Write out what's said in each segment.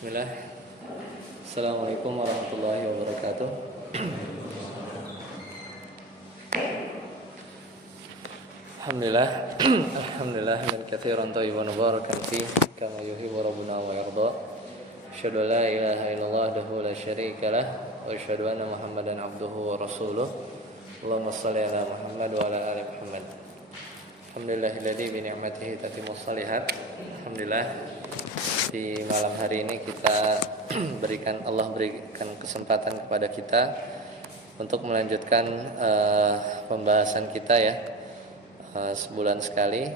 Bismillah. Assalamualaikum warahmatullahi wabarakatuh. Alhamdulillah. Alhamdulillah min katsiran thayyiban mubarakan fi kama yuhibbu rabbuna wa yarda. Asyhadu an la ilaha illallah wahdahu la syarika lah wa asyhadu anna Muhammadan abduhu wa rasuluh. Allahumma shalli ala Muhammad wa ala ali Muhammad. Alhamdulillahilladzi bi ni'matihi tatimmus shalihat. Alhamdulillah, di malam hari ini Allah berikan kesempatan kepada kita untuk melanjutkan pembahasan kita ya, sebulan sekali.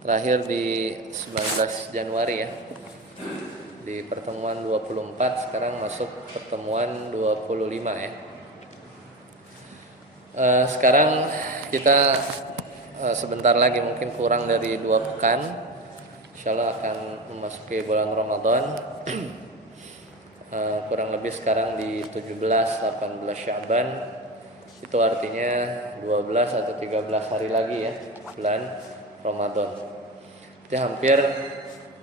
Terakhir di 19 Januari ya, di pertemuan 24, sekarang masuk pertemuan 25 ya. Sekarang kita sebentar lagi, mungkin kurang dari 2 pekan, insyaallah akan memasuki bulan Ramadan. Kurang lebih sekarang di 17-18 Sya'ban. Itu artinya 12 atau 13 hari lagi ya, bulan Ramadan. Itu hampir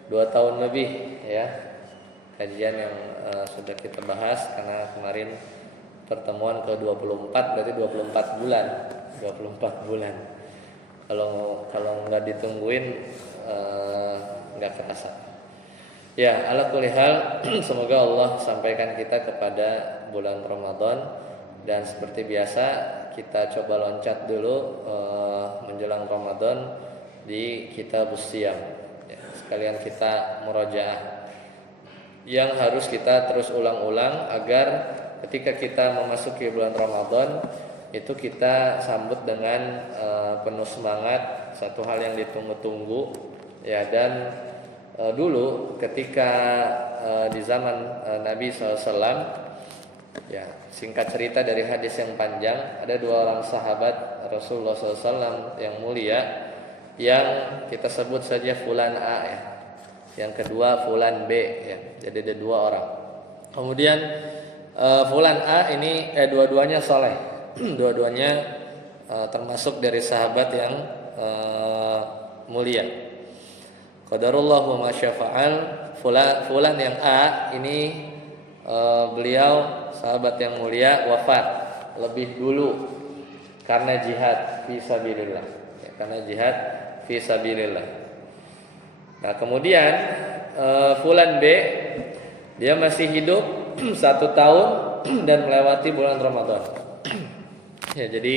2 tahun lebih ya kajian yang sudah kita bahas, karena kemarin pertemuan ke-24, berarti 24 bulan. 24 bulan. Kalau nggak ditungguin nggak kerasa. Ya, ala kulli hal, semoga Allah sampaikan kita kepada bulan Ramadan. Dan seperti biasa, kita coba loncat dulu menjelang Ramadan di Kitabus Shiyam ya, sekalian kita murojaah yang harus kita terus ulang-ulang agar ketika kita memasuki bulan Ramadan itu kita sambut dengan penuh semangat, satu hal yang ditunggu-tunggu ya. Dan dulu ketika di zaman Nabi SAW ya, singkat cerita dari hadis yang panjang, ada 2 orang sahabat Rasulullah SAW yang mulia, yang kita sebut saja Fulan A ya, yang kedua Fulan B ya. Jadi ada 2 orang. Kemudian Fulan A ini dua-duanya soleh, dua-duanya termasuk dari sahabat yang mulia. Qadarullah wa ma syafa'al. Fulan yang A ini beliau sahabat yang mulia wafat lebih dulu karena jihad fi sabilillah ya, karena jihad fi sabilillah. Nah, kemudian Fulan B dia masih hidup 1 tahun dan melewati bulan Ramadan. Ya, jadi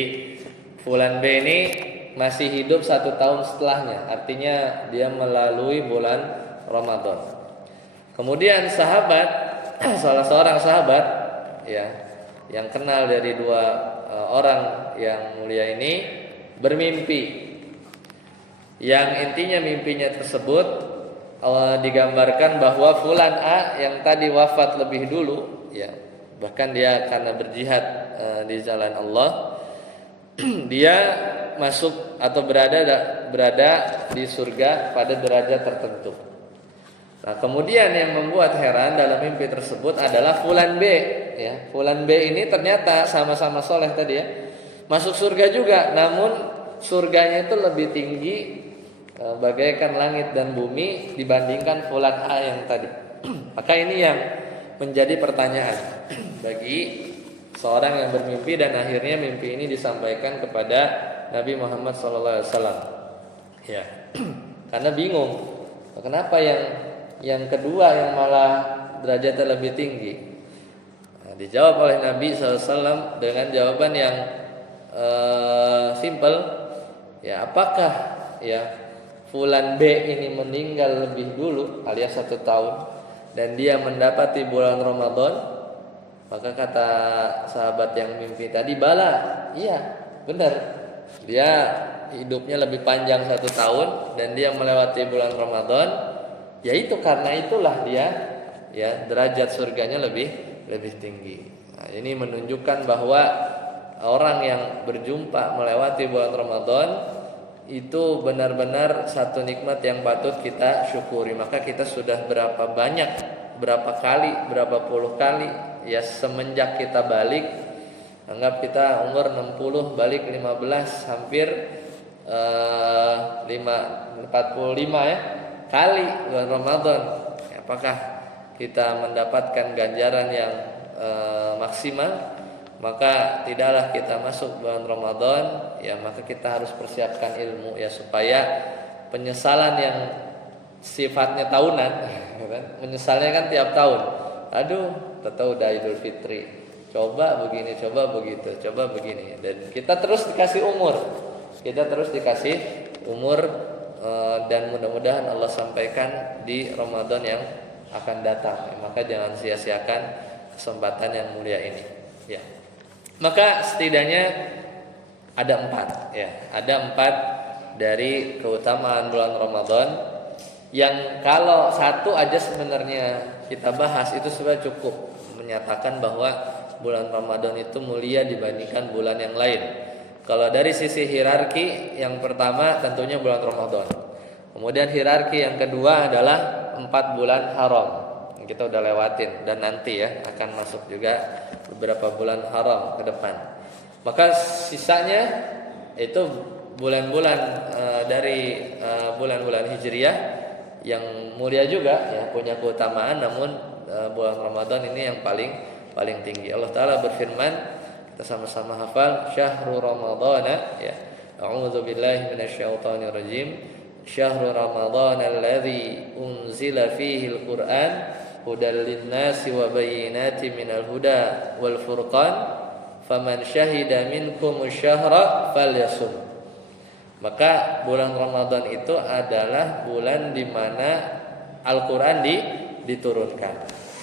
Fulan B ini masih hidup 1 tahun setelahnya, artinya dia melalui bulan Ramadan. Kemudian salah seorang sahabat ya, yang kenal dari 2 orang yang mulia ini bermimpi, yang intinya mimpinya tersebut digambarkan bahwa Fulan A yang tadi wafat lebih dulu ya, bahkan dia karena berjihad di jalan Allah, dia masuk atau berada di surga pada derajat tertentu. Nah, kemudian yang membuat heran dalam mimpi tersebut adalah Fulan B ya. Fulan B ini ternyata sama-sama soleh tadi ya, masuk surga juga, namun surganya itu lebih tinggi bagaikan langit dan bumi dibandingkan Fulan A yang tadi. Maka ini yang menjadi pertanyaan bagi seorang yang bermimpi, dan akhirnya mimpi ini disampaikan kepada Nabi Muhammad SAW. Ya, karena bingung, kenapa yang kedua yang malah derajatnya lebih tinggi. Nah, dijawab oleh Nabi SAW dengan jawaban yang simple. Ya, apakah ya Fulan B ini meninggal lebih dulu alias 1 tahun dan dia mendapati bulan Ramadan? Maka kata sahabat yang mimpi tadi, bala, iya benar, dia hidupnya lebih panjang 1 tahun dan dia melewati bulan Ramadan. Yaitu karena itulah dia ya derajat surganya lebih tinggi. Nah, ini menunjukkan bahwa orang yang berjumpa melewati bulan Ramadan itu benar-benar satu nikmat yang patut kita syukuri. Maka kita sudah berapa puluh kali ya, semenjak kita balik, anggap kita umur 60 balik 15, hampir 45 ya kali bulan Ramadan. Apakah kita mendapatkan ganjaran yang maksimal, maka tidaklah kita masuk bulan Ramadan, ya maka kita harus persiapkan ilmu ya supaya penyesalan yang sifatnya tahunan, menyesalnya kan tiap tahun. Aduh, tahu udah Idul Fitri. Coba begini, coba begitu, coba begini. Dan kita terus dikasih umur. Kita terus dikasih umur dan mudah-mudahan Allah sampaikan di Ramadan yang akan datang. Maka jangan sia-siakan kesempatan yang mulia ini. Ya. Maka setidaknya ada 4 ya. Ada 4 dari keutamaan bulan Ramadan yang kalau satu aja sebenarnya kita bahas itu sudah cukup menyatakan bahwa bulan Ramadan itu mulia dibandingkan bulan yang lain. Kalau dari sisi hierarki, yang pertama tentunya bulan Ramadan. Kemudian hierarki yang kedua adalah 4 bulan haram yang kita udah lewatin dan nanti ya akan masuk juga beberapa bulan haram ke depan. Maka sisanya itu bulan-bulan dari bulan-bulan Hijriah yang mulia juga ya, punya keutamaan, namun bulan Ramadan ini yang paling tinggi. Allah Ta'ala berfirman, kita sama-sama hafal, Syahrul Ramadana ya. A'udzu billahi minasyaitonir rajim. Syahrul Ramadana alladzi unzila fihi al-Qur'an hudal lin-nasi wa bayyinatin minal huda wal furqan faman syahida minkum asy-syahra falyasum. Maka bulan Ramadan itu adalah bulan di mana Al-Qur'an diturunkan.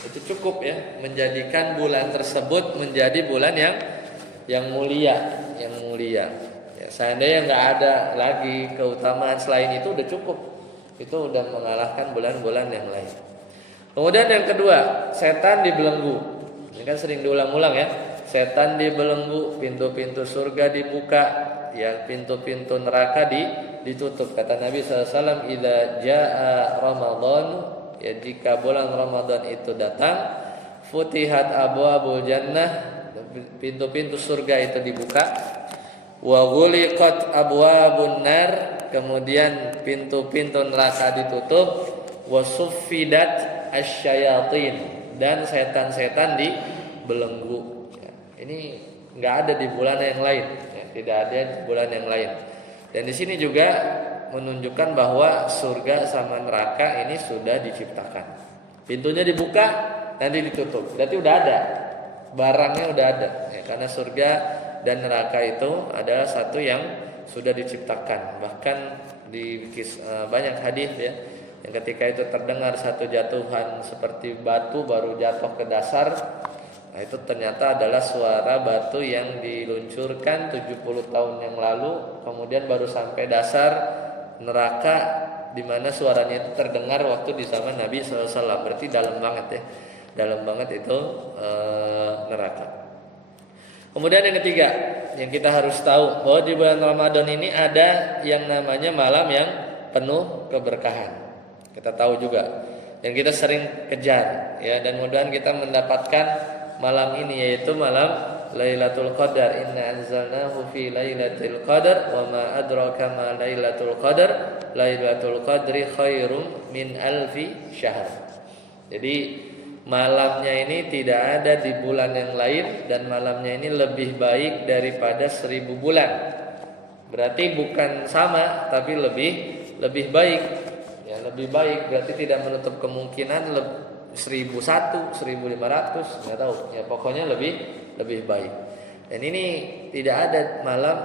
Itu cukup ya menjadikan bulan tersebut menjadi bulan yang mulia. Ya, seandainya nggak ada lagi keutamaan selain itu udah cukup. Itu udah mengalahkan bulan-bulan yang lain. Kemudian yang kedua, setan dibelenggu. Ini kan sering diulang-ulang ya. Setan dibelenggu, pintu-pintu surga dibuka, ya pintu-pintu neraka ditutup. Kata Nabi SAW, "Idza jaa Ramadan", ya jika bulan Ramadan itu datang, futihat abwaabul jannah, pintu-pintu surga itu dibuka, wa ghuliqat abwaabun nar, kemudian pintu-pintu neraka ditutup, wa suffidat asyayatin, dan setan-setan dibelenggu. Ya, ini enggak ada di bulan yang lain, ya, tidak ada di bulan yang lain. Dan di sini juga menunjukkan bahwa surga sama neraka ini sudah diciptakan. Pintunya dibuka, nanti ditutup. Berarti udah ada, barangnya udah ada. Ya, karena surga dan neraka itu adalah satu yang sudah diciptakan. Bahkan di banyak hadis ya, yang ketika itu terdengar satu jatuhan seperti batu baru jatuh ke dasar. Nah, itu ternyata adalah suara batu yang diluncurkan 70 tahun yang lalu, kemudian baru sampai dasar neraka, di mana suaranya itu terdengar waktu di zaman Nabi SAW. Berarti dalam banget ya, dalam banget itu neraka. Kemudian yang ketiga yang kita harus tahu bahwa di bulan Ramadan ini ada yang namanya malam yang penuh keberkahan. Kita tahu juga dan kita sering kejar ya, dan mudah-mudahan kita mendapatkan malam ini, yaitu malam Lailatul Qadar. Inna anzalnahu fi Lailatul Qadar wa ma adraka ma Lailatul Qadar. Lailatul Qadri khairum min alfi syahr. Jadi malamnya ini tidak ada di bulan yang lain, dan malamnya ini lebih baik daripada 1000 bulan. Berarti bukan sama, tapi lebih baik. Ya, lebih baik berarti tidak menutup kemungkinan 1001, 1500, nggak tahu. Ya pokoknya lebih baik. Dan ini tidak ada malam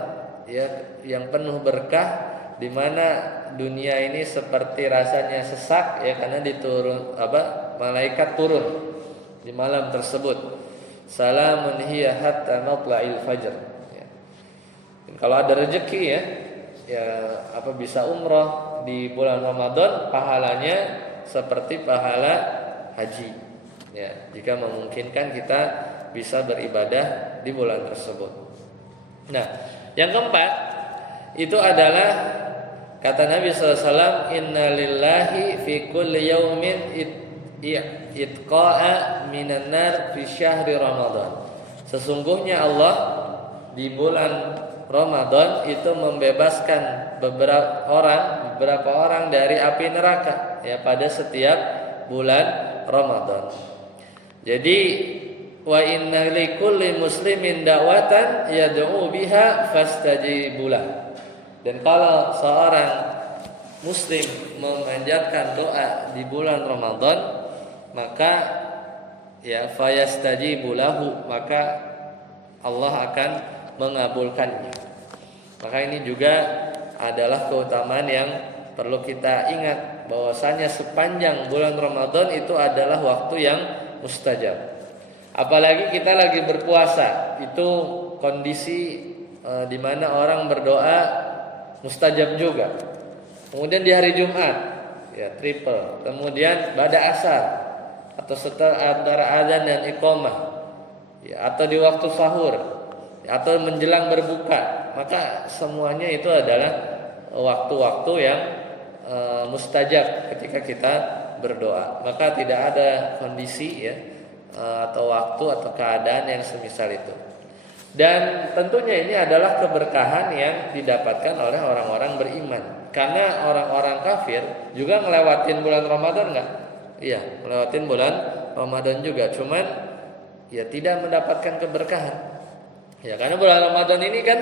ya yang penuh berkah di mana dunia ini seperti rasanya sesak ya, karena malaikat turun di malam tersebut. Salamun hiya hatta matla'il fajr. Ya. Kalau ada rezeki ya bisa umroh di bulan Ramadan, pahalanya seperti pahala haji. Ya, jika memungkinkan kita bisa beribadah di bulan tersebut. Nah, yang keempat itu adalah kata Nabi SAW, Inna lillahi fi kulli yawmin itqa'a minan nar fi syahri Ramadan. Sesungguhnya Allah di bulan Ramadan itu membebaskan beberapa orang dari api neraka ya pada setiap bulan Ramadan. Jadi wa inna likulli muslimin da'watan yad'u biha fastajibulah. Dan kalau seorang muslim memanjatkan doa di bulan Ramadan, maka ya fayastajibulahu, maka Allah akan mengabulkannya. Maka ini juga adalah keutamaan yang perlu kita ingat, bahwasanya sepanjang bulan Ramadan itu adalah waktu yang mustajab. Apalagi kita lagi berpuasa, itu kondisi di mana orang berdoa mustajab juga. Kemudian di hari Jumat, ya triple. Kemudian pada asar atau setelah antara adzan dan iqamah, ya, atau di waktu sahur, ya, atau menjelang berbuka, maka semuanya itu adalah waktu-waktu yang mustajab ketika kita berdoa. Maka tidak ada kondisi ya atau waktu atau keadaan yang semisal itu. Dan tentunya ini adalah keberkahan yang didapatkan oleh orang-orang beriman. Karena orang-orang kafir juga ngelewatin bulan Ramadan enggak? Iya, ngelewatin bulan Ramadan juga, cuman ya tidak mendapatkan keberkahan. Ya, karena bulan Ramadan ini kan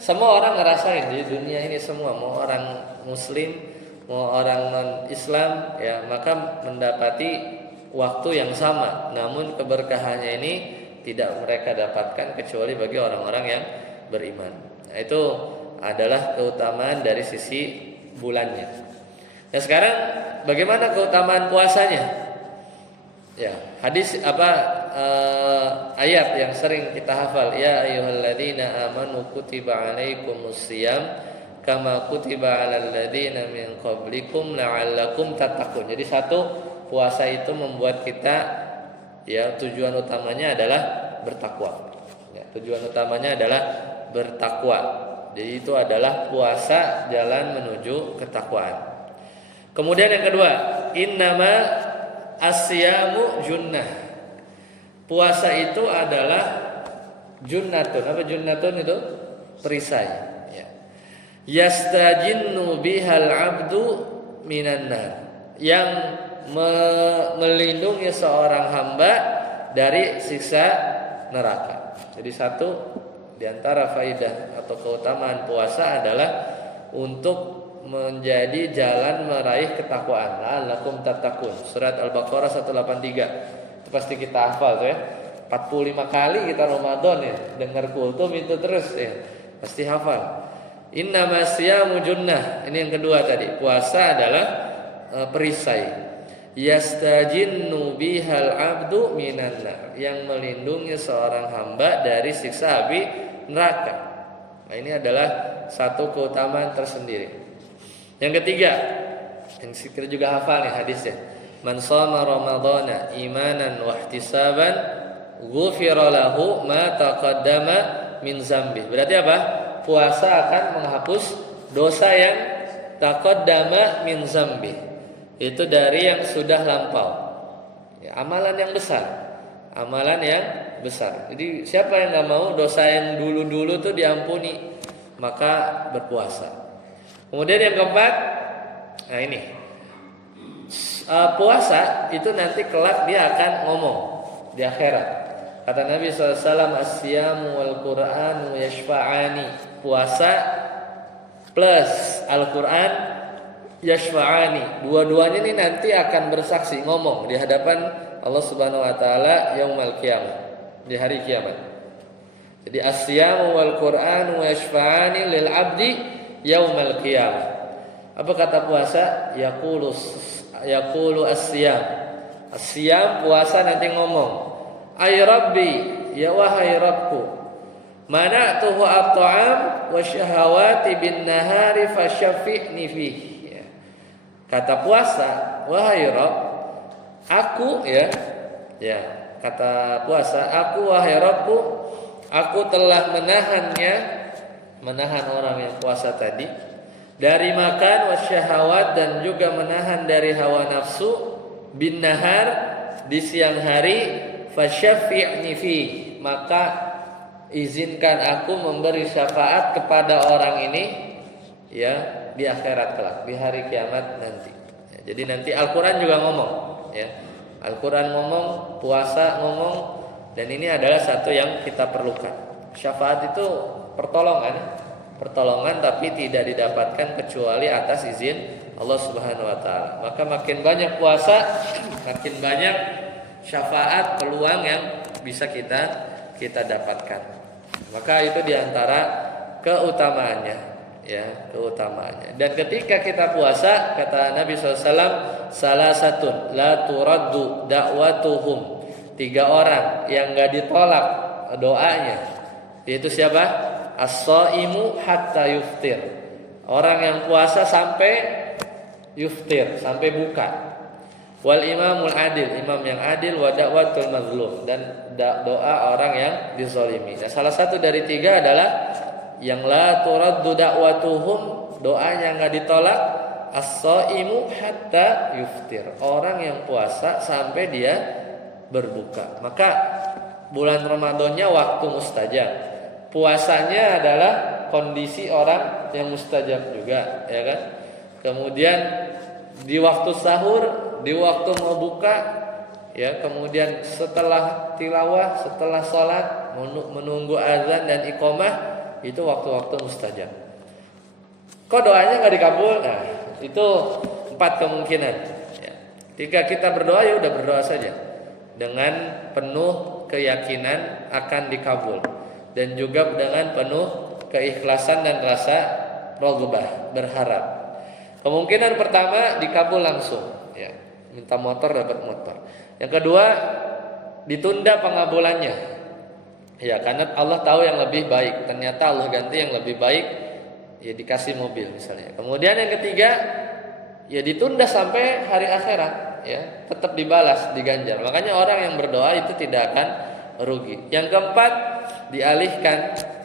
semua orang ngerasain di dunia ini semua, mau orang muslim, mau orang non-Islam, ya, maka mendapati waktu yang sama. Namun keberkahannya ini tidak mereka dapatkan kecuali bagi orang-orang yang beriman. Nah, itu adalah keutamaan dari sisi bulannya. Nah, sekarang bagaimana keutamaan puasanya? Ya, hadis ayat yang sering kita hafal, ya ayyuhalladzina amanu kutiba alaikumusiyam kama kutiba alal ladzina min qablikum la'allakum tattaqun. Jadi satu, puasa itu membuat kita, ya, tujuan utamanya adalah bertakwa. Ya, tujuan utamanya adalah bertakwa. Jadi itu adalah puasa jalan menuju ketakwaan. Kemudian yang kedua, innama asyamu junnah. Puasa itu adalah junnatun. Apa junnatun itu? Perisai. Ya. Yastajinnu bihal abdu minan nar. Yang melindungi seorang hamba dari siksa neraka. Jadi satu di antara faidah atau keutamaan puasa adalah untuk menjadi jalan meraih ketakwaan. La'allakum tattaqun. Surat Al-Baqarah 183. Itu pasti kita hafal tuh ya. 45 kali kita Ramadan ya dengar kultum itu terus ya. Pasti hafal. Innamas siyamu junnah. Ini yang kedua tadi. Puasa adalah perisai. Yastajinnu bihal abdu minan nar, yang melindungi seorang hamba dari siksa api neraka. Nah, ini adalah satu keutamaan tersendiri. Yang ketiga, yang kita juga hafal nih hadisnya. Man shoma ramadhana imanan wa ihtisaban ghufira lahu ma taqaddama min zambi. Berarti apa? Puasa akan menghapus dosa yang taqaddama min zambi. Itu dari yang sudah lampau. Ya, amalan yang besar. Amalan yang besar. Jadi siapa yang enggak mau dosa yang dulu-dulu tuh diampuni, maka berpuasa. Kemudian yang keempat, nah ini, puasa itu nanti kelak dia akan ngomong di akhirat. Kata Nabi SAW, as-siyamu wal Qur'anu yashfa'ani. Puasa plus Al-Quran yashfa'ani. Dua-duanya ini nanti akan bersaksi, ngomong di hadapan Allah Subhanahu wa taala yaumul qiyamah, di hari kiamat. Jadi as-siyamu wal Qur'anu yashfa'ani lil 'abdi yaumul qiyamah. Apa kata puasa? Yaqulu as-siyam. As-siyam, puasa nanti ngomong. Ay Rabbi, ya wahai Rabbku, mana'tuhu at-ta'am wa syahawati bin nahari fasyafi'ni fihi. Kata puasa, wahai Rabb, aku kata puasa, aku wahai Rabbku, aku telah menahan orang yang puasa tadi dari makan wasyahawat, dan juga menahan dari hawa nafsu bin nahar, di siang hari, fasyafi'ni fi, maka izinkan aku memberi syafaat kepada orang ini ya di akhirat kelak, di hari kiamat nanti. Ya, jadi nanti Al-Quran juga ngomong ya. Al-Quran ngomong, puasa ngomong, dan ini adalah satu yang kita perlukan. Syafaat itu pertolongan tapi tidak didapatkan kecuali atas izin Allah Subhanahu wa taala. Maka makin banyak puasa, makin banyak syafaat, peluang yang bisa kita dapatkan. Maka itu diantara keutamaannya, ya, keutamaannya. Dan ketika kita puasa, kata Nabi SAW, salah satu la turaddu da'watuhum, 3 orang yang enggak ditolak doanya, yaitu siapa? As-shaimu hatta yuftir, orang yang puasa sampai yuftir, sampai buka. Wal imamul adil, imam yang adil, wa da'watul mazlum, dan doa orang yang dizalimi. Nah, salah satu dari 3 adalah yang la turaddu da'watuhum, doanya enggak ditolak, as-shaimu hatta yuftir, orang yang puasa sampai dia berbuka. Maka bulan Ramadannya waktu mustajab, puasanya adalah kondisi orang yang mustajab juga, ya kan? Kemudian di waktu sahur, di waktu mau buka, ya, kemudian setelah tilawah, setelah sholat, menunggu azan dan iqamah, itu waktu-waktu mustajab. Kok doanya nggak dikabul? Nah, itu 4 kemungkinan. Ya. Ketika kita berdoa, ya udah berdoa saja dengan penuh keyakinan akan dikabul, dan juga dengan penuh keikhlasan dan rasa raghbah, berharap. Kemungkinan pertama dikabul langsung, ya, minta motor dapat motor. Yang kedua, ditunda pengabulannya, ya, karena Allah tahu yang lebih baik. Ternyata Allah ganti yang lebih baik, ya, dikasih mobil misalnya. Kemudian yang ketiga, ya, ditunda sampai hari akhirat, ya, tetap dibalas, diganjar. Makanya orang yang berdoa itu tidak akan rugi. Yang keempat, dialihkan,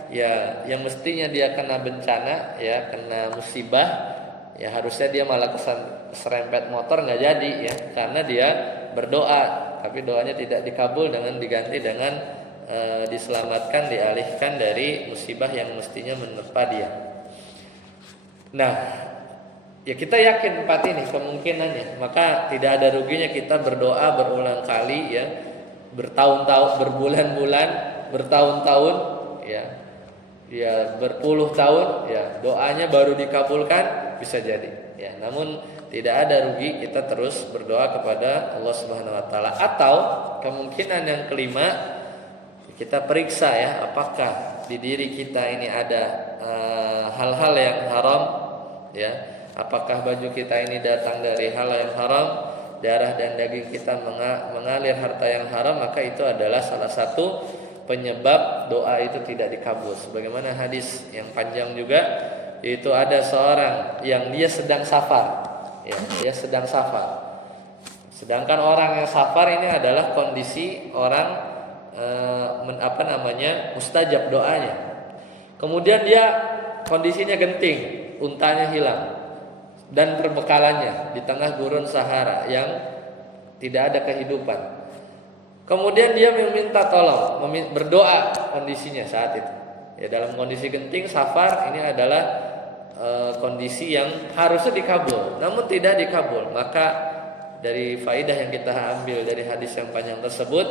ya, yang mestinya dia kena bencana, ya, kena musibah, ya, harusnya dia malah keserempet motor, nggak jadi, ya, karena dia berdoa tapi doanya tidak dikabul, dengan diganti dengan diselamatkan, dialihkan dari musibah yang mestinya menerpa dia. Nah, ya, kita yakin 4 ini kemungkinannya, maka tidak ada ruginya kita berdoa berulang kali, ya, bertahun-tahun, berbulan-bulan, bertahun-tahun, ya, berpuluh tahun, ya, doanya baru dikabulkan, bisa jadi, ya. Namun tidak ada rugi kita terus berdoa kepada Allah Subhanahu wa taala. Atau kemungkinan yang kelima, kita periksa, ya, apakah di diri kita ini ada hal-hal yang haram, ya, apakah baju kita ini datang dari hal yang haram, darah dan daging kita mengalir harta yang haram, maka itu adalah salah satu penyebab doa itu tidak dikabul. Sebagaimana hadis yang panjang juga, yaitu ada seorang yang dia sedang safar, ya, dia sedang safar. Sedangkan orang yang safar ini adalah kondisi orang mustajab doanya. Kemudian dia kondisinya genting, untanya hilang, dan perbekalannya di tengah gurun Sahara yang tidak ada kehidupan. Kemudian dia meminta tolong, berdoa kondisinya saat itu. Ya, dalam kondisi genting, safar, ini adalah kondisi yang harusnya dikabul, namun tidak dikabul. Maka dari faidah yang kita ambil dari hadis yang panjang tersebut,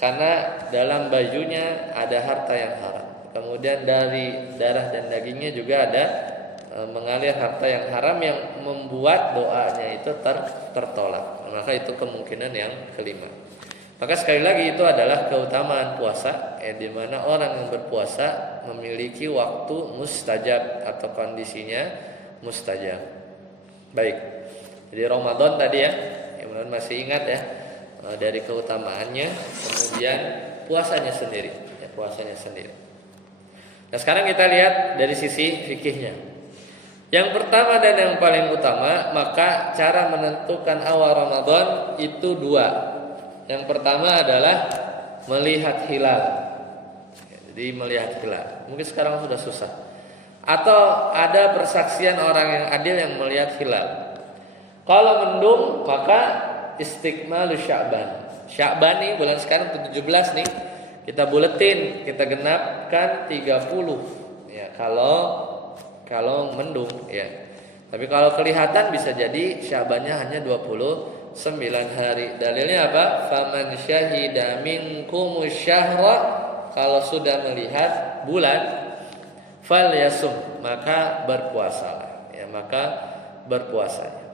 karena dalam bajunya ada harta yang haram, kemudian dari darah dan dagingnya juga ada mengalir harta yang haram yang membuat doanya itu tertolak. Maka itu kemungkinan yang kelima. Maka sekali lagi itu adalah keutamaan puasa, di mana orang yang berpuasa memiliki waktu mustajab atau kondisinya mustajab. Baik. Jadi Ramadan tadi, ya, yang masih ingat, ya, dari keutamaannya, kemudian puasanya sendiri, ya, puasanya sendiri. Nah, sekarang kita lihat dari sisi fikihnya. Yang pertama dan yang paling utama, maka cara menentukan awal Ramadan itu 2. Yang pertama adalah melihat hilal. Jadi melihat hilal. Mungkin sekarang sudah susah. Atau ada persaksian orang yang adil yang melihat hilal. Kalau mendung, maka istiqmalu Sya'ban. Sya'ban nih, bulan sekarang 17 nih. Kita buletin, kita genapkan 30. Ya, kalau mendung, ya. Tapi kalau kelihatan bisa jadi Sya'bannya hanya 29. hari. Dalilnya apa? Faman syahida minkumus syahra, kalau sudah melihat bulan, falyasum, maka berpuasalah. Ya, maka berpuasanya.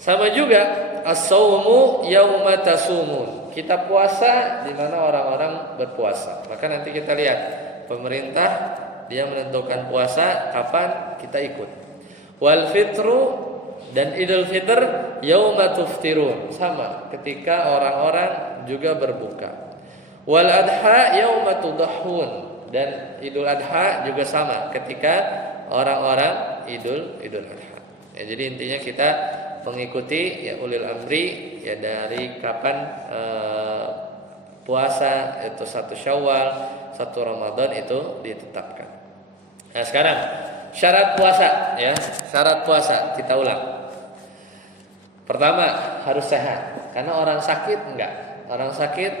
Sama juga as-saumu yauma tasumun. Kita puasa di mana orang-orang berpuasa. Maka nanti kita lihat pemerintah dia menentukan puasa kapan kita ikut. Wal fitru, dan Idul Fitr yauma tuftirun, sama ketika orang-orang juga berbuka. Wal adha yauma tudahhun, dan Idul Adha juga sama ketika orang-orang Idul Adha. Ya, jadi intinya kita mengikuti ya ulil amri ya dari kapan puasa itu 1 Syawal, 1 Ramadan itu ditetapkan. Nah, sekarang syarat puasa ya, syarat puasa kita ulang. Pertama, harus sehat. Karena orang sakit enggak. Orang sakit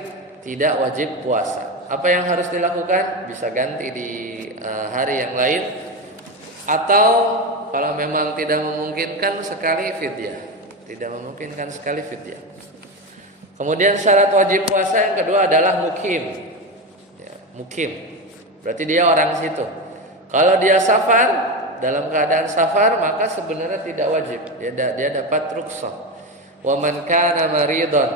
tidak wajib puasa. Apa yang harus dilakukan? Bisa ganti di hari yang lain, atau kalau memang tidak memungkinkan sekali fidyah. Tidak memungkinkan sekali fidyah. Kemudian syarat wajib puasa yang kedua adalah mukim. Ya, mukim. Berarti dia orang situ. Kalau dia safar, dalam keadaan safar, maka sebenarnya tidak wajib. Dia dapat rukhsah. Wa man kana maridon,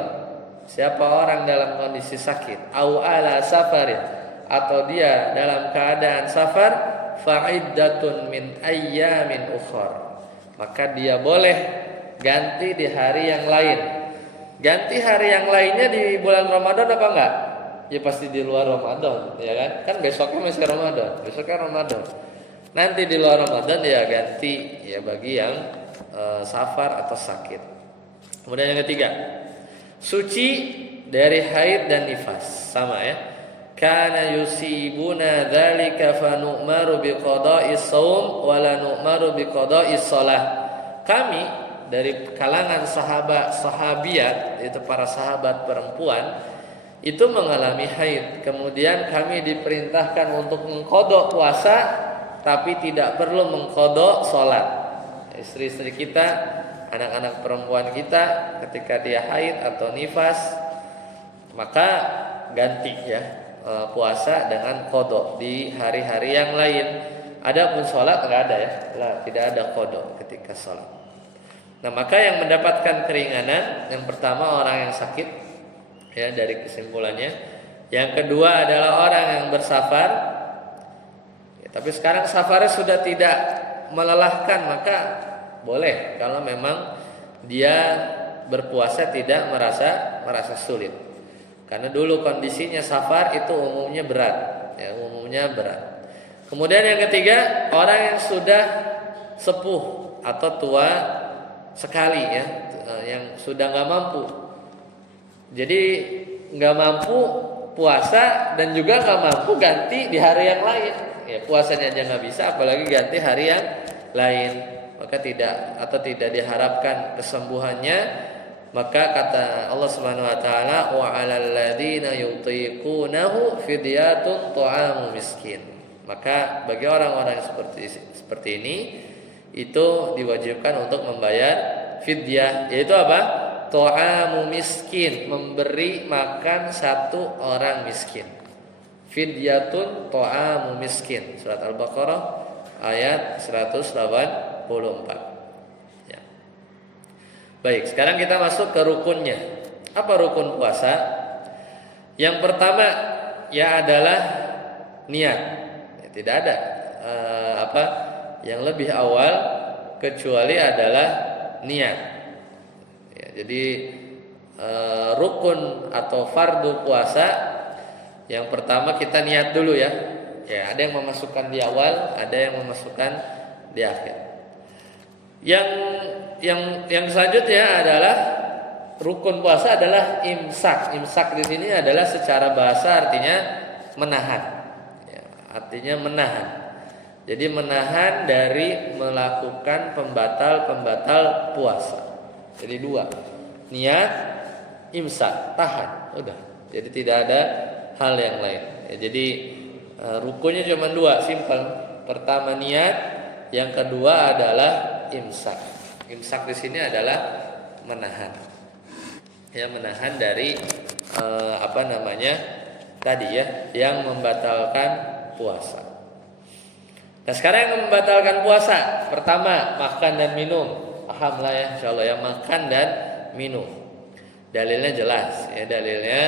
siapa orang dalam kondisi sakit, au ala safarin, atau dia dalam keadaan safar, fa'iddatun min ayyamin ukhar, maka dia boleh ganti di hari yang lain. Ganti hari yang lainnya di bulan Ramadan apa enggak? Ya pasti di luar Ramadan, ya kan? Kan besoknya masih Ramadan, besoknya Ramadan. Nanti di luar Ramadan ya ganti ya bagi yang safar atau sakit. Kemudian yang ketiga, suci dari haid dan nifas, sama ya. Kana yusibuna dzalika fa nu'maru biqada'is shaum wa la nu'maru biqada'is shalah. Kami dari kalangan sahabiat, itu para sahabat perempuan, itu mengalami haid, kemudian kami diperintahkan untuk mengqadha puasa, tapi tidak perlu mengqadha salat. Istri-istri kita, anak-anak perempuan kita, ketika dia haid atau nifas, maka ganti ya puasa dengan qadha di hari-hari yang lain. Adapun salat enggak ada ya, tidak ada qadha ketika salat. Nah, maka yang mendapatkan keringanan yang pertama orang yang sakit, ya dari kesimpulannya. Yang kedua adalah orang yang bersafar, ya, tapi sekarang safarnya sudah tidak melelahkan, maka boleh kalau memang dia berpuasa tidak merasa sulit. Karena dulu kondisinya safar itu umumnya berat, ya, umumnya berat. Kemudian yang ketiga, orang yang sudah sepuh atau tua sekali, ya, yang sudah nggak mampu. Jadi nggak mampu puasa dan juga nggak mampu ganti di hari yang lain. Ya, puasanya aja nggak bisa, apalagi ganti hari yang lain. Maka tidak diharapkan kesembuhannya. Maka kata Allah Subhanahu wa taala, wa 'alal ladzina yutiqunahu fidyatun ta'amu miskin. Maka bagi orang-orang yang seperti ini itu diwajibkan untuk membayar fidyah, yaitu apa? Ta'amu miskin, memberi makan satu orang miskin. Fidyatun ta'amu miskin. Surat Al-Baqarah ayat 184. Ya. Baik, sekarang kita masuk ke rukunnya. Apa rukun puasa? Yang pertama ya adalah niat. Ya, tidak ada yang lebih awal kecuali adalah niat. Ya, jadi rukun atau fardu puasa yang pertama kita niat dulu ya. Ya, ada yang memasukkan di awal, ada yang memasukkan di akhir. Yang selanjutnya adalah rukun puasa adalah imsak. Imsak di sini adalah secara bahasa artinya menahan. Ya, artinya menahan. Jadi menahan dari melakukan pembatal puasa. Jadi dua, niat, imsak, tahan, udah. Jadi tidak ada hal yang lain. Ya, jadi rukunnya cuma dua, simpel. Pertama niat, yang kedua adalah imsak. Imsak di sini adalah menahan. yang menahan dari tadi ya, yang membatalkan puasa. Nah sekarang yang membatalkan puasa, pertama makan dan minum. Paham lah ya, insyaallah ya, makan dan minum. Dalilnya jelas ya, dalilnya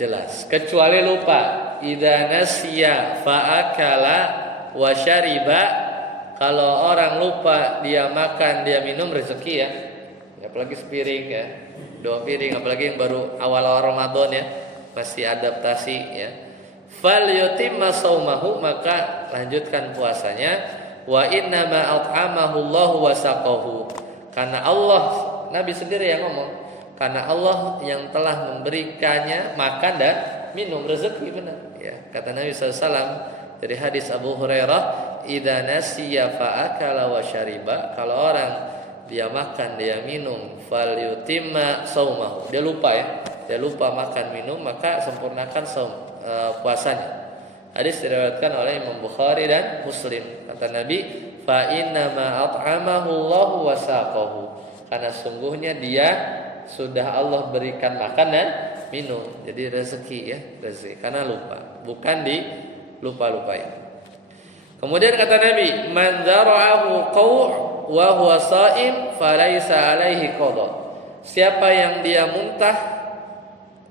jelas. Kecuali lupa. Idza nasiya fa'akala wa syariba. Kalau orang lupa dia makan, dia minum, rezeki ya. Apalagi sepiring ya. 2 piring, apalagi yang baru awal-awal Ramadan ya, masih adaptasi ya. Fal yutimma saumahu, maka lanjutkan puasanya. Wa inna ma at'amahu Allahu wa saqahu. Karena Allah, Nabi sendiri yang ngomong, karena Allah yang telah memberikannya makan dan minum, rezeki benar ya. Kata Nabi SAW dari hadis Abu Hurairah, idza nasiya fa'akala wa syariba, kalau orang dia makan, dia minum, fal yutimma saumahu, dia lupa ya, dia lupa makan minum, maka sempurnakan puasanya. Hadis diriwayatkan oleh Imam Bukhari dan Muslim. Kata Nabi, fa inna ma at'amahu Allahu wa saqahu, karena sungguhnya dia sudah Allah berikan makan dan minum. Jadi rezeki ya, rezeki karena lupa, bukan di lupa-lupain. Kemudian kata Nabi, man dzara'ahu qaw' wa huwa sha'im falaisa alaihi qada. Siapa yang dia muntah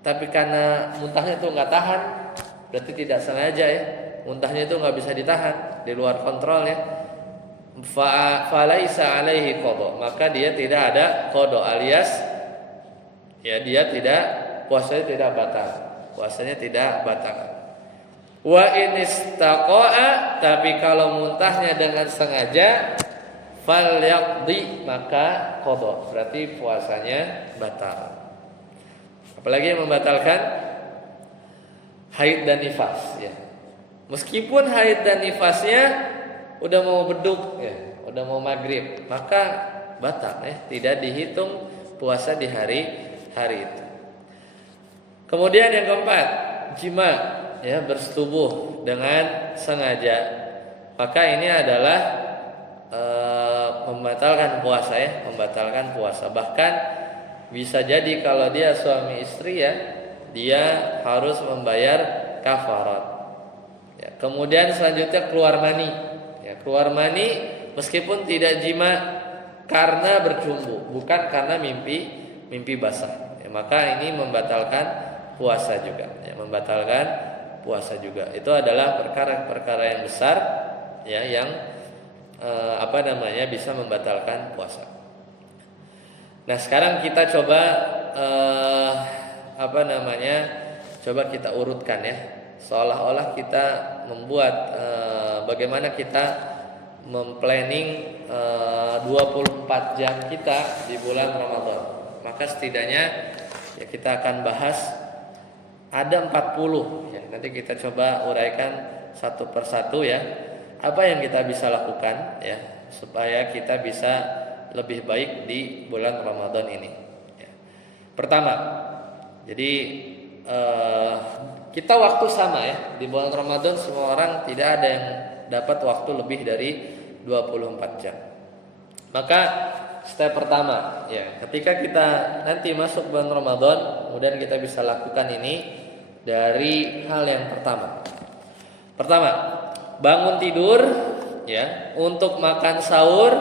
tapi karena muntahnya itu enggak tahan, berarti tidak sengaja ya. Muntahnya itu enggak bisa ditahan, di luar kontrol ya. Falaisa alaihi qada, maka dia tidak ada qada, alias ya dia tidak, puasanya tidak batal. Puasanya tidak batal. Wa in istaqa'a, tapi kalau muntahnya dengan sengaja, falyaqdi, maka qada, berarti puasanya batal. Apalagi yang membatalkan haid dan nifas ya. Meskipun haid dan nifasnya udah mau beduk ya, udah mau maghrib, maka batal ya, tidak dihitung puasa di hari itu. Kemudian yang keempat, jima ya, bersetubuh dengan sengaja, maka ini adalah membatalkan puasa ya, membatalkan puasa. Bahkan bisa jadi kalau dia suami istri ya, dia harus membayar kafarat ya. Kemudian selanjutnya keluar mani ya, keluar mani meskipun tidak jima, karena bercumbu, bukan karena mimpi basah ya, maka ini membatalkan puasa juga ya, membatalkan puasa juga. Itu adalah perkara-perkara yang besar ya, yang bisa membatalkan puasa. Nah sekarang kita coba coba kita urutkan ya, seolah-olah kita membuat bagaimana kita memplanning 24 jam kita di bulan Ramadan. Maka setidaknya ya kita akan bahas ada 40 ya. Nanti kita coba uraikan satu persatu ya, apa yang kita bisa lakukan ya, supaya kita bisa lebih baik di bulan Ramadan ini ya. Pertama, jadi kita waktu sama ya, di bulan Ramadan semua orang tidak ada yang dapat waktu lebih dari 24 jam. Maka step pertama ya, ketika kita nanti masuk bulan Ramadan, kemudian kita bisa lakukan ini dari hal yang pertama. Pertama, bangun tidur ya, untuk makan sahur.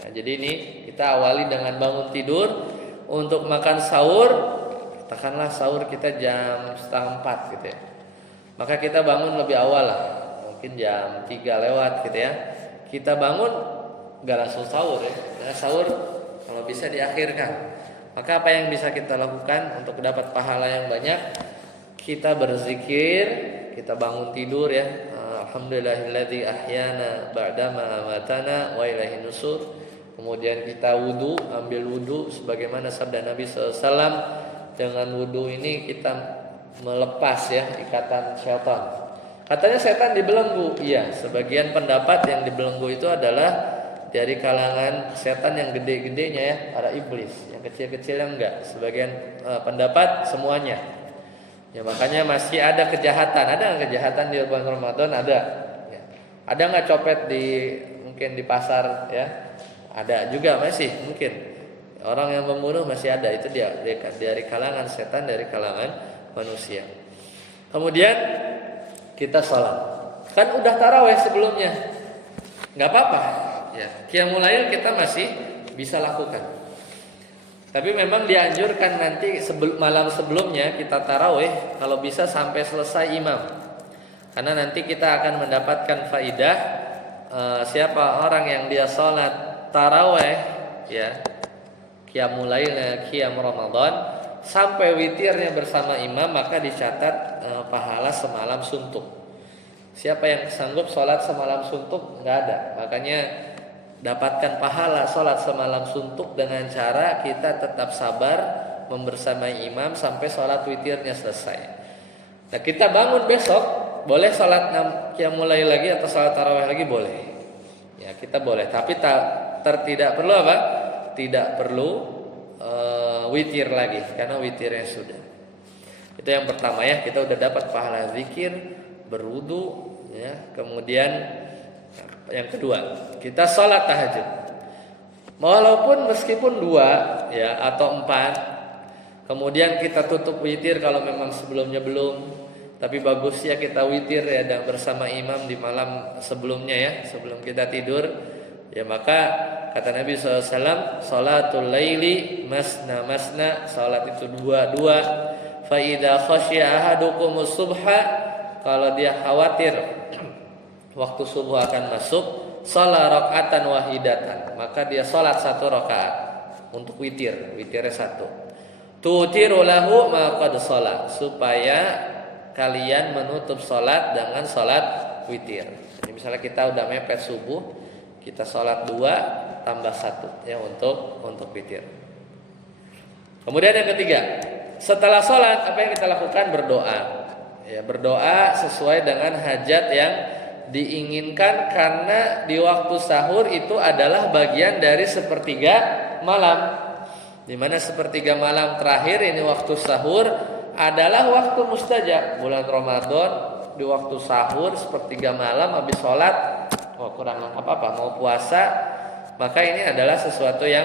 Nah, jadi ini kita awali dengan bangun tidur untuk makan sahur. Katakanlah sahur kita jam 3:30 gitu ya. Maka kita bangun lebih awal lah, mungkin jam 3 lewat gitu ya. Kita bangun gak langsung sahur ya, karena sahur kalau bisa diakhirkan. Maka apa yang bisa kita lakukan untuk dapat pahala yang banyak? Kita berzikir, kita bangun tidur ya, alhamdulillahilladzi ahyana ba'dama amatana wa ilaihin nusur. Kemudian kita wudu, ambil wudu sebagaimana sabda Nabi SAW. Dengan wudu ini kita melepas ya ikatan syaitan. Katanya setan dibelenggu. Iya, sebagian pendapat yang dibelenggu itu adalah dari kalangan setan yang gede-gedenya ya, para iblis. Yang kecil-kecilnya enggak. Sebagian pendapat semuanya. Ya makanya masih ada kejahatan. Ada nggak kejahatan di bulan Ramadan? Ada. Ya. Ada nggak copet mungkin di pasar ya? Ada juga masih mungkin. Orang yang membunuh masih ada, itu dia dari kalangan setan, dari kalangan manusia. Kemudian kita sholat, kan udah taraweh sebelumnya, nggak apa-apa ya, qiyamul lail kita masih bisa lakukan. Tapi memang dianjurkan nanti malam sebelumnya kita taraweh kalau bisa sampai selesai imam, karena nanti kita akan mendapatkan faidah. Siapa orang yang dia sholat taraweh ya, qiyamul lail, qiyam Ramadan sampai witirnya bersama imam, maka dicatat pahala semalam suntuk. Siapa yang sanggup sholat semalam suntuk? Nggak ada. Makanya dapatkan pahala sholat semalam suntuk dengan cara kita tetap sabar membersamai imam sampai sholat witirnya selesai. Nah, kita bangun besok boleh sholat qiyamul lail lagi atau sholat tarawih lagi boleh. Ya, kita boleh. Tapi tidak perlu apa? Tidak perlu witir lagi, karena witirnya sudah. Itu yang pertama ya, kita udah dapat pahala zikir, berwudu ya. Kemudian yang kedua, kita sholat tahajud. Walaupun meskipun 2 ya atau 4, kemudian kita tutup witir kalau memang sebelumnya belum, tapi bagus ya kita witir ya dan bersama imam di malam sebelumnya ya, sebelum kita tidur. Ya, maka kata Nabi SAW, salatul laili masna masna, salat itu 2-2. Fa idza khasya ahadukumus subha, kalau dia khawatir waktu subuh akan masuk, shalah rakaatan wahidatan, maka dia salat 1 rakaat untuk witirnya 1. Tutiru lahu ma qad shalah, supaya kalian menutup salat dengan salat witir. Jadi misalnya kita udah mepet subuh, kita sholat 2 tambah 1 ya untuk witir. Kemudian yang ketiga, setelah sholat apa yang kita lakukan? Berdoa. Ya, berdoa sesuai dengan hajat yang diinginkan, karena di waktu sahur itu adalah bagian dari sepertiga malam. Di mana sepertiga malam terakhir ini waktu sahur adalah waktu mustajab. Bulan Ramadan di waktu sahur sepertiga malam habis sholat, kurang apa-apa, mau puasa, maka ini adalah sesuatu yang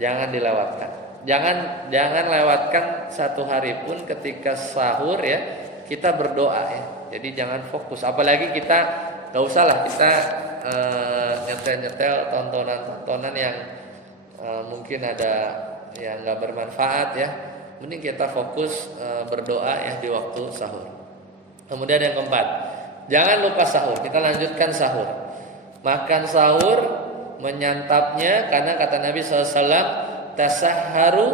jangan dilewatkan. Jangan lewatkan 1 hari pun ketika sahur ya, kita berdoa ya. Jadi jangan fokus, apalagi kita nggak usah lah kita nyetel tontonan yang mungkin ada yang nggak bermanfaat ya. Mending kita fokus berdoa ya di waktu sahur. Kemudian yang keempat, jangan lupa sahur. Kita lanjutkan sahur. Makan sahur, menyantapnya, karena kata Nabi SAW, tasahharu,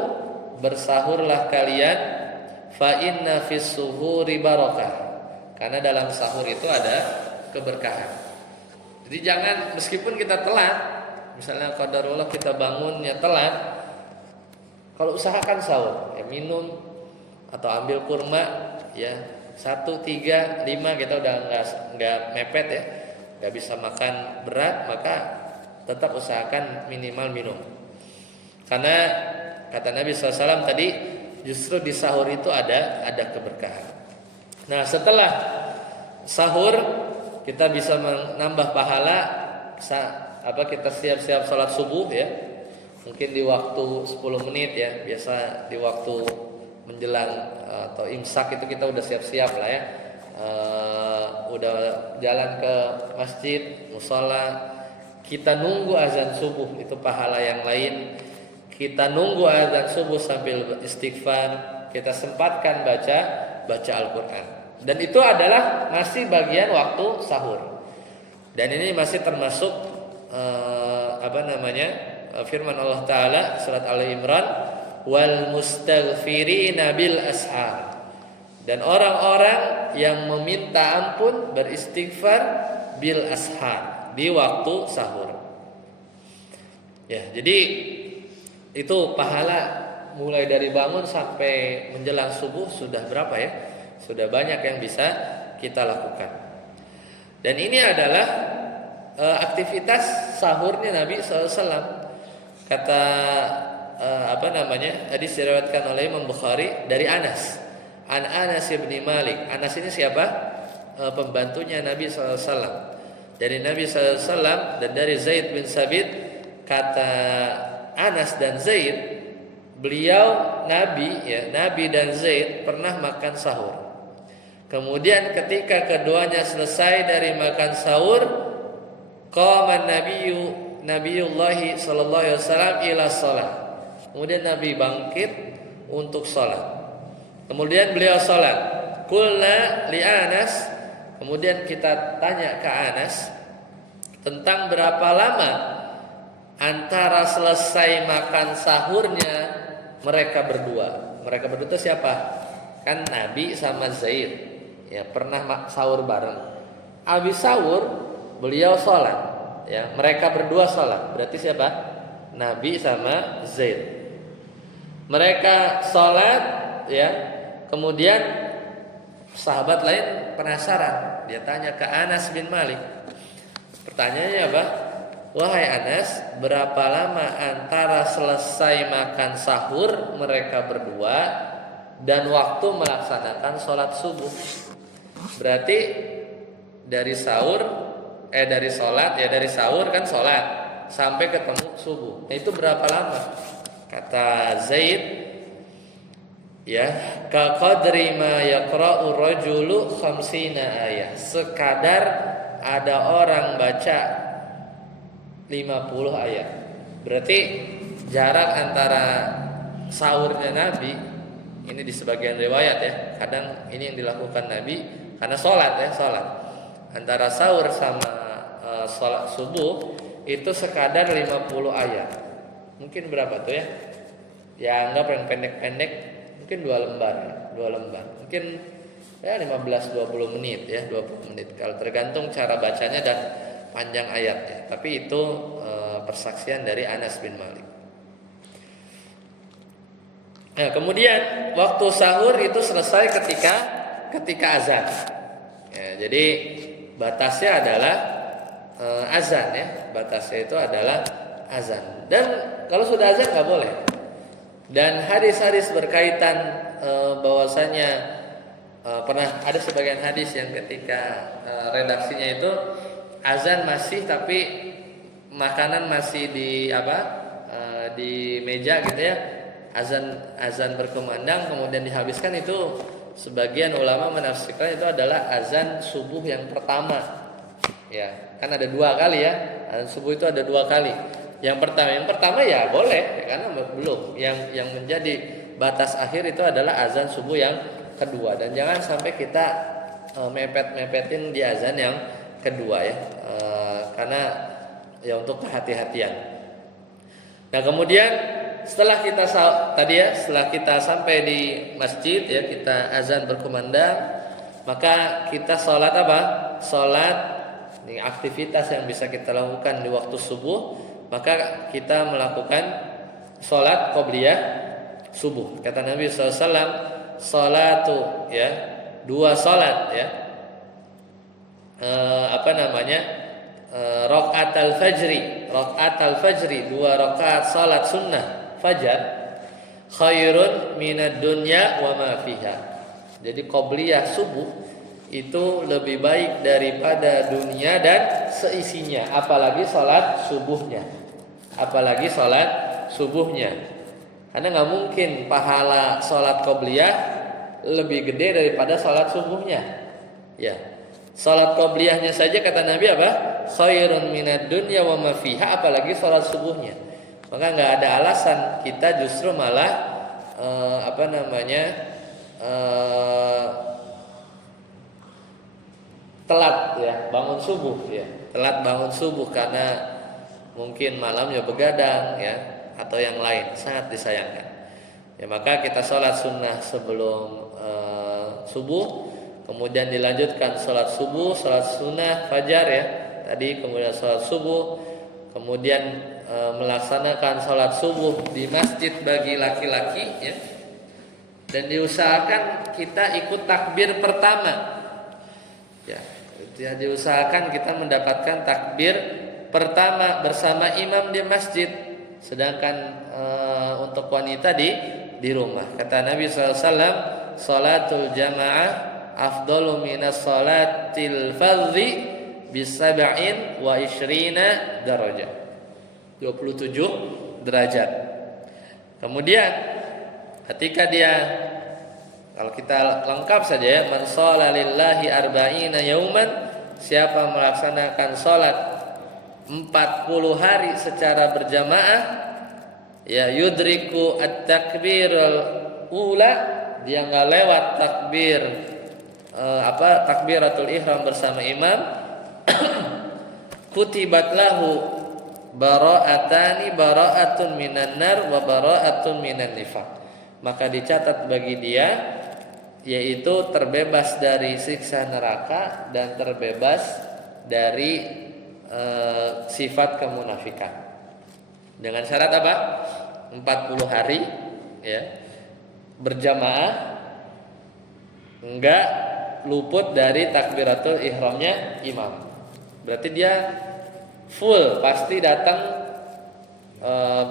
bersahurlah kalian, fa inna fis suhuri barakah, karena dalam sahur itu ada keberkahan. Jadi jangan, meskipun kita telat, misalnya qadarullah kita bangunnya telat, kalau usahakan sahur ya, minum atau ambil kurma ya, 1, 3, 5 kita udah nggak mepet ya, nggak bisa makan berat, maka tetap usahakan minimal minum. Karena kata Nabi SAW tadi, justru di sahur itu ada keberkahan. Nah, setelah sahur kita bisa menambah pahala. Kita siap-siap sholat subuh ya, mungkin di waktu 10 menit ya. Biasa di waktu menjelang atau imsak itu kita udah siap-siap lah ya. Udah jalan ke masjid, mushola, kita nunggu azan subuh, itu pahala yang lain. Kita nunggu azan subuh sambil istighfar, kita sempatkan baca Al-Quran, dan itu adalah masih bagian waktu sahur. Dan ini masih termasuk firman Allah Ta'ala surat Al-Imran, wal mustaghfirina bil ashar, dan orang-orang yang meminta ampun beristighfar bil ashar, di waktu sahur. Ya, jadi itu pahala mulai dari bangun sampai menjelang subuh sudah berapa ya? Sudah banyak yang bisa kita lakukan. Dan ini adalah aktivitas sahurnya Nabi SAW. Kata hadis diriwayatkan oleh Imam Bukhari dari Anas. Anas bin Malik. Anas ini siapa? Pembantunya Nabi SAW. Dari Nabi SAW dan dari Zaid bin Sabit, kata Anas dan Zaid, beliau Nabi dan Zaid pernah makan sahur. Kemudian ketika keduanya selesai dari makan sahur, qama Nabiyullah sallallahu alaihi wasallam ila shalah. Kemudian Nabi bangkit untuk salat. Kemudian beliau salat. Qulna li Anas, kemudian kita tanya ke Anas tentang berapa lama antara selesai makan sahurnya mereka berdua. Mereka berdua itu siapa? Kan Nabi sama Zaid. Ya, pernah sahur bareng. Habis sahur beliau sholat. Ya, mereka berdua sholat. Berarti siapa? Nabi sama Zaid. Mereka sholat, ya. Kemudian sahabat lain penasaran. Dia tanya ke Anas bin Malik. Pertanyaannya apa? Wahai Anas, berapa lama antara selesai makan sahur mereka berdua dan waktu melaksanakan sholat subuh? Berarti dari sahur, dari sahur kan sholat sampai ketemu subuh. Nah, itu berapa lama? Kata Zaid, ya, ka qadri ma yaqra'u rajulu 50 ayat. Sekadar ada orang baca 50 ayat. Berarti jarak antara sahurnya Nabi, ini di sebagian riwayat ya, kadang ini yang dilakukan Nabi karena sholat. Antara sahur sama sholat subuh itu sekadar 50 ayat. Mungkin berapa tuh ya? Ya anggap yang pendek-pendek mungkin 2 lembar. Mungkin ya 15-20 menit ya, 20 menit. Kalau tergantung cara bacanya dan panjang ayatnya. Tapi itu persaksian dari Anas bin Malik. Nah, kemudian waktu sahur itu selesai ketika azan. Ya, jadi batasnya adalah azan ya. Batasnya itu adalah azan. Dan kalau sudah azan nggak boleh. Dan hadis-hadis berkaitan bahwasanya pernah ada sebagian hadis yang ketika redaksinya itu azan masih tapi makanan masih di meja gitu ya. Azan berkumandang kemudian dihabiskan, itu sebagian ulama menafsirkan itu adalah azan subuh yang pertama. Ya, kan ada 2 kali ya. Azan subuh itu ada 2 kali. Yang pertama ya boleh ya, karena belum. Yang menjadi batas akhir itu adalah azan subuh yang kedua, dan jangan sampai kita mepet-mepetin di azan yang kedua ya, karena ya untuk kehati-hatian. Nah, kemudian setelah kita sampai di masjid ya, kita azan berkumandang, maka kita sholat apa? Sholat ini aktivitas yang bisa kita lakukan di waktu subuh. Maka kita melakukan sholat qobliyah subuh. Kata Nabi SAW, sholatu ya, 2 sholat ya, rakaat al-fajri 2 rakaat sholat sunnah fajar, khairun minad dunya wa ma fiha. Jadi qobliyah subuh itu lebih baik daripada dunia dan seisinya, apalagi sholat subuhnya. Karena nggak mungkin pahala sholat qobliyah lebih gede daripada sholat subuhnya. Ya, sholat qobliyahnya saja kata Nabi apa? Khairun minad dunya wa ma fiha, apalagi sholat subuhnya. Maka nggak ada alasan kita justru malah telat ya bangun subuh karena mungkin malamnya begadang ya, atau yang lain, sangat disayangkan. Ya, maka kita sholat sunnah sebelum subuh, kemudian dilanjutkan sholat subuh, sholat sunnah fajar ya tadi, kemudian sholat subuh, kemudian melaksanakan sholat subuh di masjid bagi laki-laki ya, dan diusahakan kita ikut takbir pertama ya. Diusahakan kita mendapatkan takbir pertama bersama imam di masjid, sedangkan untuk wanita di rumah. Kata Nabi SAW, salatul jamaah afdalu minas salatil fardhi bisab'in wa ishrina darajah. 27 derajat. Kemudian ketika dia, kalau kita lengkap saja ya, man shala lillahi arba'ina yauman, siapa melaksanakan salat 40 hari secara berjamaah, ya yudriku at-takbirul ula, dia enggak lewat takbir takbiratul ihram bersama imam, kutibat lahu bara'atun minan nar wa bara'atun minan nifaq, maka dicatat bagi dia yaitu terbebas dari siksa neraka dan terbebas dari sifat kemunafikan. Dengan syarat apa? 40 hari ya, berjamaah, enggak luput dari takbiratul ihramnya imam. Berarti dia full, pasti datang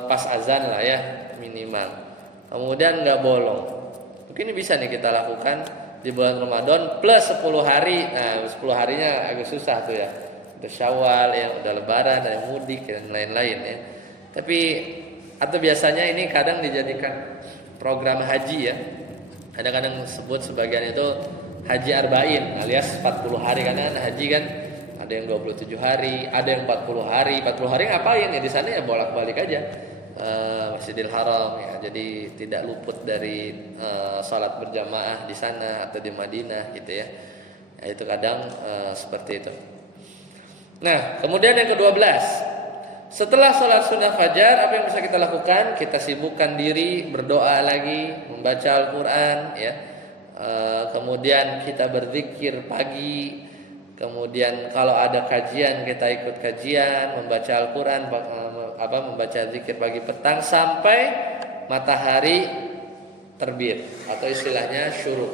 pas azan lah ya minimal. Kemudian enggak bolong. Mungkin bisa nih kita lakukan di bulan Ramadan plus 10 hari. Nah, 10 harinya agak susah tuh ya. Udah Syawal ya, udah lebaran, ada mudik dan lain-lain ya. Tapi atau biasanya ini kadang dijadikan program haji ya. Kadang-kadang sebut sebagian itu haji arba'in alias 40 hari, karena haji kan ada yang 27 hari, ada yang 40 hari. 40 hari ngapain ya di sana, ya bolak-balik aja. Masjidil Haram ya, jadi tidak luput dari salat berjamaah di sana atau di Madinah gitu ya. Nah, itu kadang seperti itu. Nah, kemudian yang ke-12, setelah salat sunnah fajar, apa yang bisa kita lakukan? Kita sibukkan diri berdoa lagi, membaca Al-Qur'an ya. Kemudian kita berzikir pagi. Kemudian kalau ada kajian kita ikut kajian, membaca Al-Qur'an, membaca zikir pagi petang sampai matahari terbit atau istilahnya syuruk.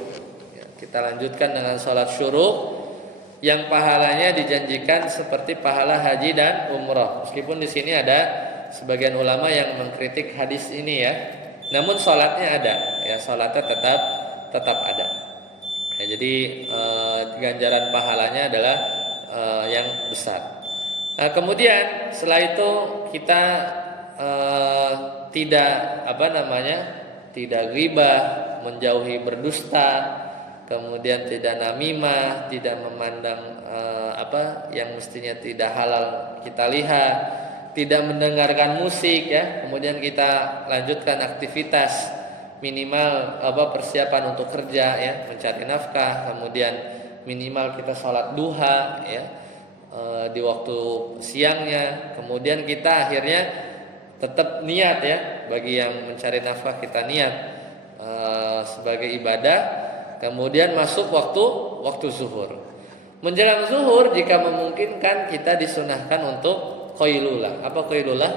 Ya, kita lanjutkan dengan salat syuruk yang pahalanya dijanjikan seperti pahala haji dan umrah. Meskipun di sini ada sebagian ulama yang mengkritik hadis ini ya. Namun salatnya ada, ya salatnya tetap ada. Ya, jadi ganjaran pahalanya adalah yang besar. Nah, kemudian setelah itu kita tidak ghibah, menjauhi berdusta, kemudian tidak namimah, tidak memandang yang mestinya tidak halal kita lihat, tidak mendengarkan musik ya. Kemudian kita lanjutkan aktivitas minimal persiapan untuk kerja ya, mencari nafkah. Kemudian minimal kita sholat duha ya di waktu siangnya. Kemudian kita akhirnya tetap niat ya, bagi yang mencari nafkah kita niat sebagai ibadah. Kemudian masuk waktu zuhur. Menjelang zuhur jika memungkinkan kita disunahkan untuk qailulah. Apa qailulah?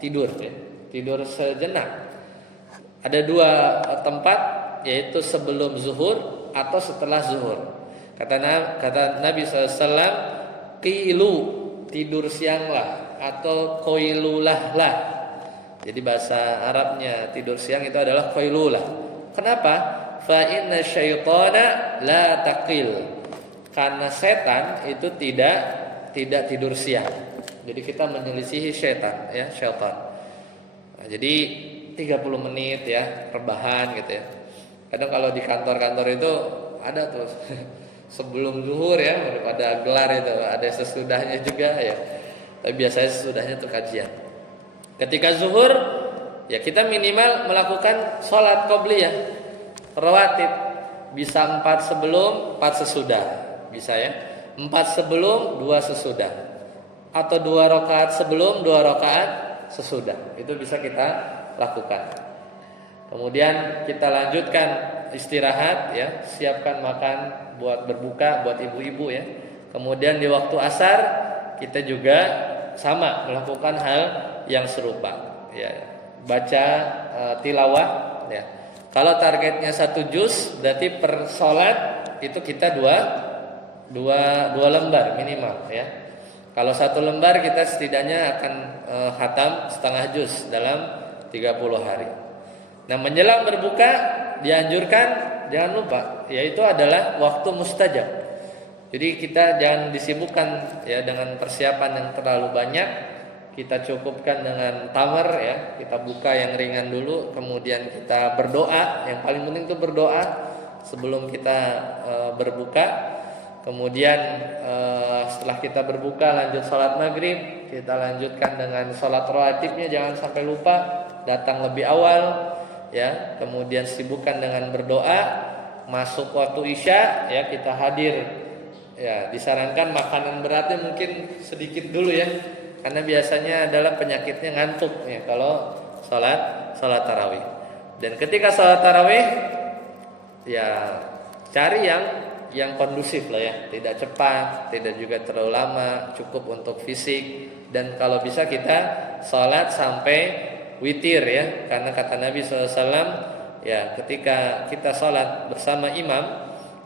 Tidur ya. Tidur sejenak. Ada dua tempat, yaitu sebelum zuhur atau setelah zuhur. Kata Nabi SAW, qilu, tidur sianglah, atau qailulah lah. Jadi bahasa Arabnya tidur siang itu adalah qailulah. Kenapa? Fa inna syaitana la taqil. Karena setan itu tidak tidur siang. Jadi kita menyelisihi setan ya, syaitan. Nah, jadi 30 menit ya rebahan gitu ya. Kadang kalau di kantor-kantor itu ada tuh sebelum zuhur ya, daripada gelar itu ada sesudahnya juga ya. Tapi biasanya sesudahnya tuh kajian. Ketika zuhur ya kita minimal melakukan sholat qobliyah rawatib, bisa 4 sebelum 4 sesudah, bisa ya. 4 sebelum 2 sesudah, atau 2 rakaat sebelum 2 rakaat sesudah. Itu bisa kita lakukan. Kemudian kita lanjutkan istirahat ya, siapkan makan buat berbuka buat ibu-ibu ya. Kemudian di waktu asar kita juga sama melakukan hal yang serupa ya, baca tilawah ya. Kalau targetnya 1 juz berarti per salat itu kita dua lembar minimal ya. Kalau 1 lembar kita setidaknya akan khatam setengah juz dalam 30 hari. Nah, menjelang berbuka dianjurkan, jangan lupa, yaitu adalah waktu mustajab. Jadi kita jangan disibukkan ya dengan persiapan yang terlalu banyak. kita cukupkan dengan tamar ya. Kita buka yang ringan dulu, kemudian kita berdoa. Yang paling penting itu berdoa sebelum kita berbuka. Kemudian setelah kita berbuka lanjut sholat maghrib, kita lanjutkan dengan sholat rawatibnya, jangan sampai lupa, datang lebih awal ya. Kemudian sibukkan dengan berdoa. Masuk waktu isya ya, kita hadir ya. Disarankan makanan beratnya mungkin sedikit dulu ya, karena biasanya adalah penyakitnya ngantuk ya kalau sholat tarawih. Dan ketika sholat tarawih ya cari yang kondusif lah ya, tidak cepat, tidak juga terlalu lama, cukup untuk fisik. Dan kalau bisa kita sholat sampai witir ya, karena kata Nabi SAW ya, ketika kita sholat bersama imam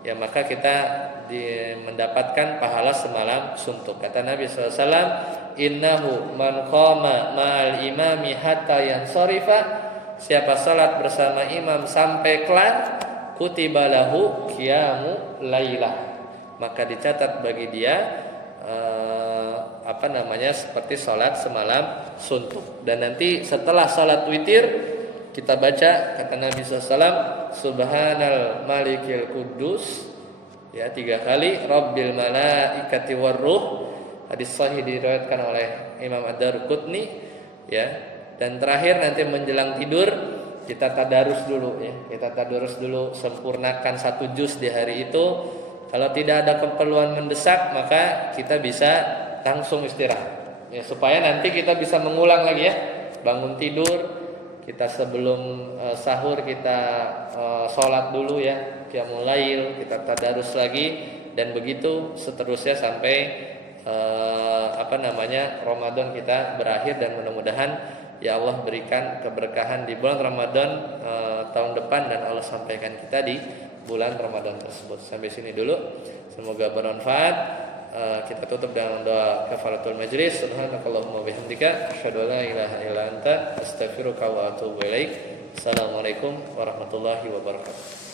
ya, maka kita mendapatkan pahala semalam suntuk. Kata Nabi SAW, innahu man qama ma'al imami hatta yansarifa, siapa sholat bersama imam sampai kelar, kutiba lahu qiyamu lailah, maka dicatat bagi dia seperti sholat semalam suntuk. Dan nanti setelah sholat witir kita baca kata Nabi SAW, subhanal malikil kudus ya 3 kali, rabbil malaikati warruh, hadis sahih diriwayatkan oleh Imam Ad-Darqutni ya. Dan terakhir nanti menjelang tidur kita tadarus dulu ya, kita tadarus dulu, sempurnakan 1 juz di hari itu. Kalau tidak ada keperluan mendesak maka kita bisa langsung istirahat ya, supaya nanti kita bisa mengulang lagi ya. Bangun tidur kita sebelum sahur kita sholat dulu ya, qiyamul lail, kita tadarus lagi, dan begitu seterusnya sampai Ramadan kita berakhir. Dan mudah-mudahan ya Allah berikan keberkahan di bulan Ramadan tahun depan, dan Allah sampaikan kita di bulan Ramadan tersebut. Sampai sini dulu, semoga bermanfaat. Kita tutup dengan doa kafaratul majlis. Subhanakallahumma bihamdika asyhadu an la ilaha illa anta astaghfiruka wa atubu ilaik. Assalamualaikum warahmatullahi wabarakatuh.